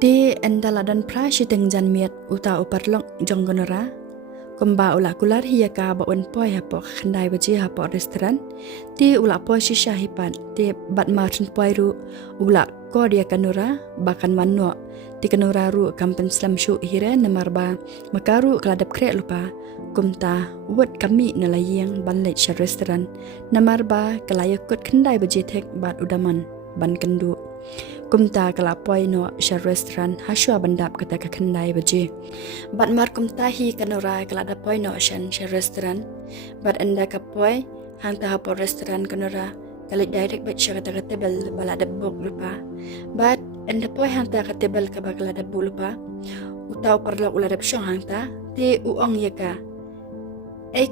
Ti endaladan prashi tengjan miat uta uparlok jonggonora. Kumba ula kular hiya ka ba un poi hapo khandai baji hapo restoran. Ti ula poi shisha hipan. Ti bat martin poi ru ula ko dia kanura bakan wanno. Ti kanura ru kampen slam shu hire namar ba makaru keladap krek lupa. Kumta wet kami nalayang banlet sha restoran. Namar ba kelayakut khandai baji tek bat udaman ban kendu. Kumta kalapoi no sha restoran haswa bandap kata ka khandai baji. Bat mar kumta hi kanura kalada poi no shan sha restoran. Bat anda kapoi hang ta hapo restoran kanura kalik direct bat sha kata tebel balada bok lupa. Bat anda poi hang ta ka tebel ka bakalada bok lupa. Utau perlo ulada psyong hang ta ti uong yaka.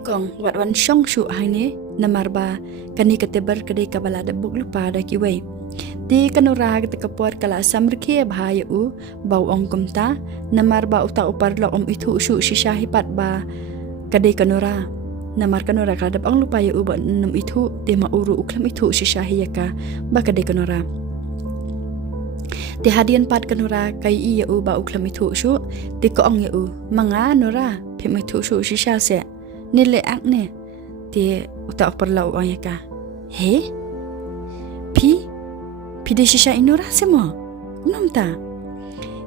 Kong wat wan syong shu hang ni namar ba kani ka tebel kadai ka balada bok lupa da kiwei. Di kanura kita kepuar kala samrki bahaya bau ong kumta namar ba uta upar lo itu shu shisha hipat ba kadai kanura namar kanura kala dap ong lupa ba nam itu tema uru uklam itu shisha hiyaka ba kadai kanura di hadian pat kanura kai ba uklam itu shu di ko ong manga nora pim itu shu shisha se nile ak ne di uta upar lo ong yaka he Pide shisha inora semua. Nom ta.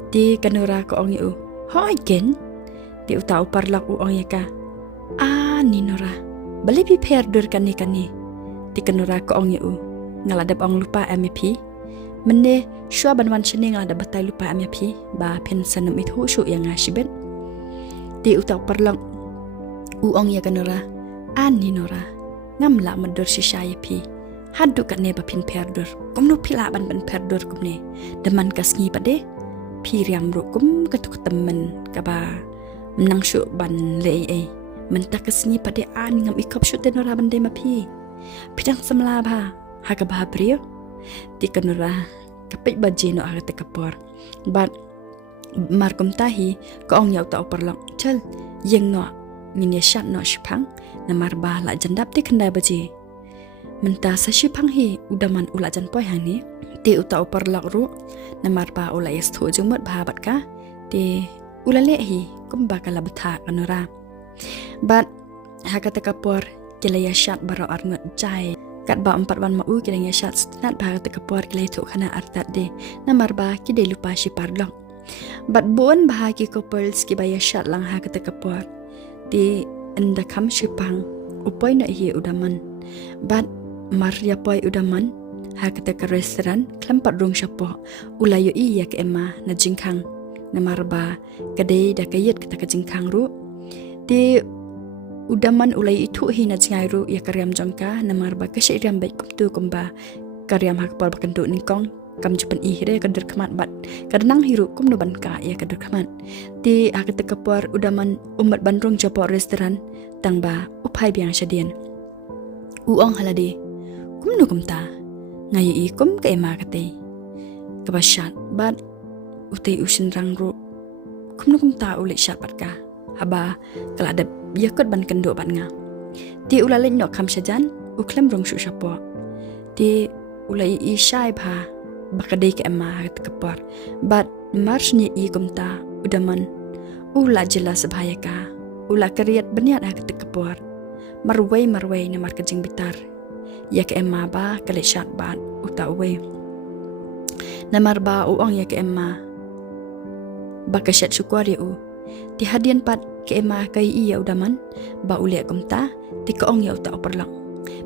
Di kanura ko ong hoi gen. Di utau parlak ong yaka. Ni nora. Bali pi perdur kani. Di kanura ko ong ngaladap ong lupa MP. Mende shua banwan chene ngaladap batai lupa MP. Ba pen sanam itu shu yang ngasibet. Di utau parlak ong ya kanura. Ni nora. Ngamla medur shisha yapi. Hadu kat ne bapin perdur. Kum no pila ban perdur kum ne. Deman kasngi pade. Piriam ru kum ketuk temen kaba menang syuk ban le mentak kasngi pade ngam ikop syuk tenora ban de mapi. Pidang semla ba haga ba brio. Di kanura kapit baji no agate kapor. Bat markum tahi ko ong yau ta perlong. Chal yeng no ngin yashat no shipang namar ba la jandap ti kendai baji. Menta sa shipang hi udaman ula jan poi hang ni ti uta upar lak ru namar pa ula yes tho jumot bahabat ka ti ula le hi kumba kala betha kanura bat hakata kapor kila ya shat baro arnot jai kat ba 4 wan mau kila ya shat stat ba hakata kapor kila itu kana artat de namar ba ki de lupa shipar lak bat bon bahagi ko pearls ki ba ya shat lang hakata kapor ti enda kam shipang upoi na hi udaman bat Maria poi udaman hakata ka restoran klampat rong syapo ulayo iya ke emma na jingkang na marba kadai da kayet kita ka jingkang ru di udaman ulay itu hi na jingai ru ya karyam jongka na marba ka syiriam baik kumtu kumba karyam hakpal bakando ningkong kam jupan ihre kader kamat bat kadang hiru kum no ban ka ya kader kamat di hakata kapor udaman umat bandrong japo restoran tangba upai biang syadian uong halade kum no kumta ngayi kum ka ema kate kabashat bat utay usin rangro kum no kumta ulit shat bat ka haba kalada yakot ban kendo bat nga ti ulalay no kam syajan uklam rong shu syapo ti ulay shai ba bakade ka ema kat kapar bat marsnya kumta udaman ula jelas bahaya ka ula kariat beniat kat kapar marway na markajing bitar ya ke emma ba kali shat ba uta we namar ba uang ya ke emma ba ka shat syukwari ti hadian pat ke emma kai iya udaman ba uli kumta ti ko ong ya uta operlang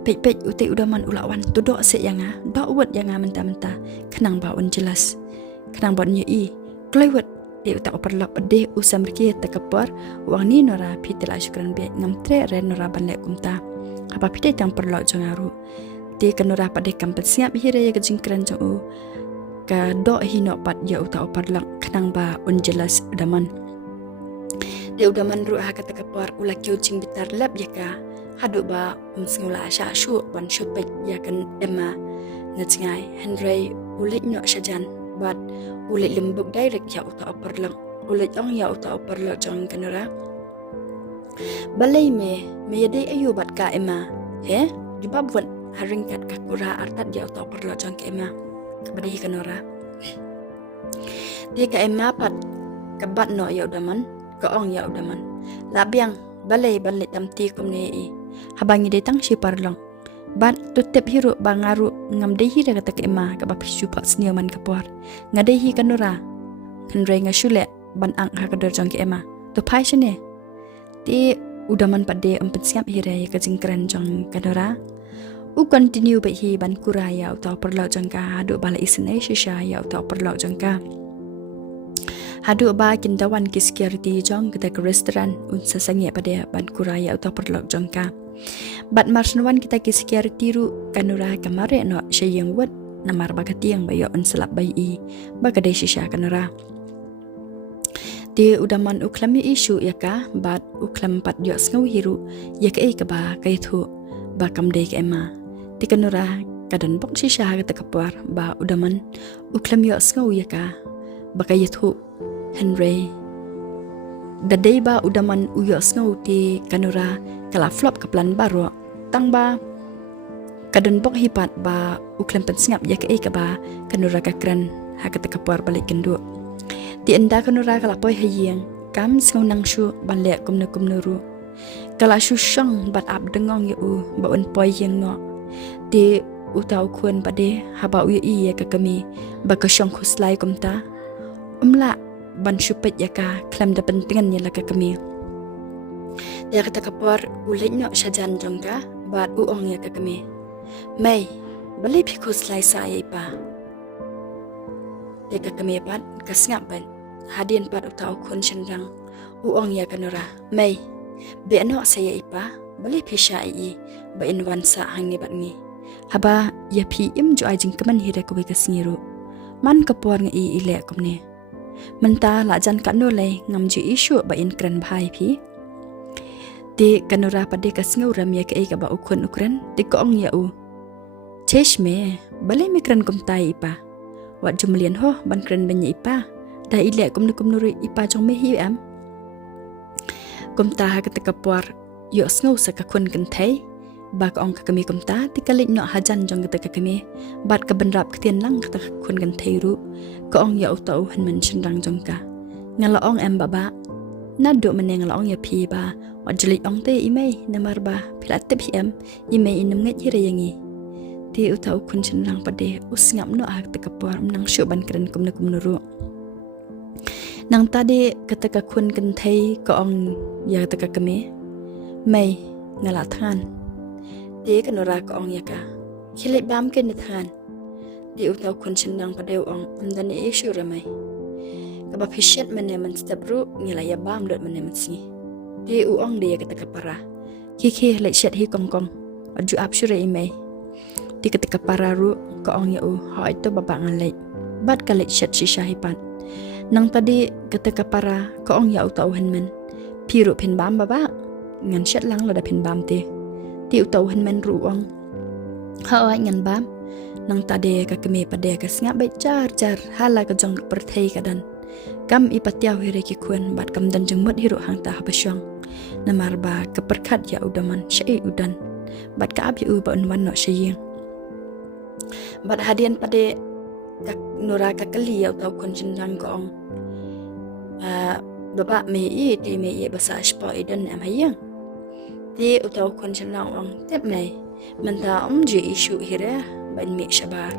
pek utai udaman ulawan tudok se yanga do wet yanga menta kenang ba un jelas kenang ba nyi klewet ti uta operlak de usam riki takapar uang ni nora pitela syukran be ngamtre re nora banle kumta apa pide tang perlo jongaru ti kanura pade kampet siap hire ya kejingkran jong ka do hino pat ya uta operlak kenang ba un jelas udaman de udaman ru ha kata kapar ula kyucing bitar lab ya ka hadu ba singula sha shu ban shu pek ya kan emma natngai henry ulit no shajan bat ulit lembuk direct ya uta operlak ulit ong ya uta operlak jong kanura balai me yadai ayu bat ka emma he di babwan haringkat ka kura artat dia uta operlak jong ka emma kabadi kanura Dia ka emma pat ka bat no ya udaman ka ong ya udaman labiang balai tamti kumne i habangi de tang si parlong ban tutep hiru bangaru ngam de hi daga tak emma ka ba pisu pak snia man ka por ngade hi kanura henre nga shule ban ang ha ka dor jong ke emma to pai shne ti udaman pade siap hi re ka jingkran jong kanura u continue ba hi ban kuraya utau perlo jong ka do bala isne shisha ya utau perlo jong ka hadu ba kintawan ki security jong kita ke restoran un sasange pada ban kuraya utau perlok jong ka bat marsnawan kita ki security ru kanura kamare no shayang wat namar bagatiang bayo un selap bai i bagade shisha kanura ti udaman uklami isu ya ka bat uklam pat yo sngaw hiru ya ka ka ba kai thu ba kamde ke ema ti kanura kadan bok shisha ka takapwar ba udaman uklam yo sngaw ya ka bakay thu Henry gadai ba udaman uyo sngaw ti kanura kala flop kaplan baro tang ba kadon bok hipat ba uklam pensngap ya ka ba kanura ka kran ha ka takapwar balik kendo ti enda kanura kala poi hayeng kam sngaw nang shu ban le kumna ru kala shu shang bat ap dengong yu ba un poi yeng no ti utau khun bade haba uya i ya ka kami ba ka shong khuslai kumta umla ban shupet ya ka klam da pentingan ya laka kami dia kata kapor ulit no shajan jongka bat uong ya ka kami mai bali phikus lai sa ya pa dia ka kami pat kasngap ban hadien pat utau khun chendang uong ya kanura mai be no saya ipa bali phisha I ba inwan sa hangi bat ngi haba ya phi im jo ai jing kaman hira ko be kasngiru man kapor ngi ile kumne menta la jan kanu le ngam ji isu ba in kran bhai phi ti kanura pade kasngau ram ya ka ba ukun ukran ti ko ong ya u cheshme bale mi kran kum tai ipa wa jumlian ho ban kran ban ya ipa da ile kum nuri ipa jong me hi am kum ta ha ka kapwar yo snau sa ka kun kan thai ba ka ong ka kami kum ta ti kalik no hajan jong ka kami bat ka banrap ka tian lang ka kun kan thai ru ko ong ya utau han man chendang jong ka ngala ong em baba na do maneng ngala ong ya phi ba wa jeli ong te imei namar ba philat te pm imei inam ngai hira yangi ti utau kun chendang pade usngam no ak te kapor nang shu ban kren kumna ru nang tade kata ka kun kan thai ko ong ya ta ka kame mai ngala than ti kanura ko ong ya ka khile bam ken than di utau kun chendang padeu ong amdani isu ramai kaba fishet mane man stabru ngila ya bam dot mane matsi di u ong de kata kapara ki le shet hi kong aju ap shure imei di kata kapara ru ko ong ya u ha itu baba ngalai bat kale shet shisha hipan nang tadi kata kapara ko ong ya utau henmen piru pin bam baba ngan shet lang la da pin bam te di utau henmen ru ong ha ai ngan bam nang tade ka keme pade ka snga bai jar hala ka jong perthei ka dan kam ipatiaw hire ki kun bat kam dan jeng mut hiru hang ta habasyong namar ba ka perkhat ya udaman syai udan bat ka ab ya u ba unwan no syaying bat hadian pade ka nura ka kali ya utau kun jendang ko ong baba me i ti me i basa spa idan am hayang ti utau kun jendang ong tep mai menta ji isu hire ban me shabar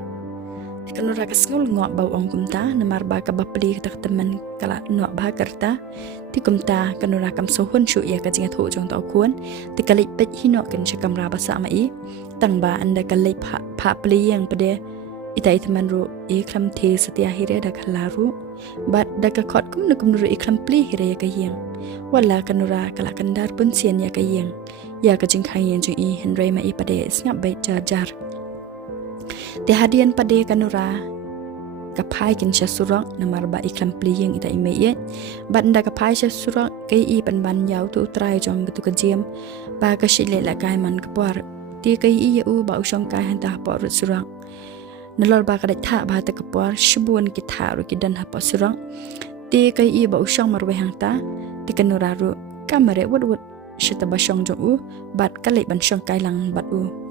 kanura ka skul ngo bau ong kumta namar ba ka bapli tak teman kala no ba karta ti kumta kanura kam sohun shu ya ka jinga thu jong tau kun ti kalik pet hino kan shakam ra ba sa mai tang ba anda kalik pha pli yang pade itai teman ru e klam the satia hire da khalaru bat da ka khot kum ru e klam pli hire ya ka yang wala kanura kala kandar pun sian ya ka yang ya ka jing khang yang jing i henry ma i pade snap bai jar ti hadian pade kanura kapai kin sha surang namar ba iklam playing ita imei bat nda kapai sha surang kai i pan ban yaw tu trai jong tu ka jem ba ka shile la kai man ka por ti kai i u ba usong kai han ta por surang nalor ba ka tha ba ta ka por shbun ki tha ru ki dan ha por surang ti kai i ba usong mar we hang ta ti kanura ru kamare wot shita ba shong jong u bat ka le ban shong kai lang bat u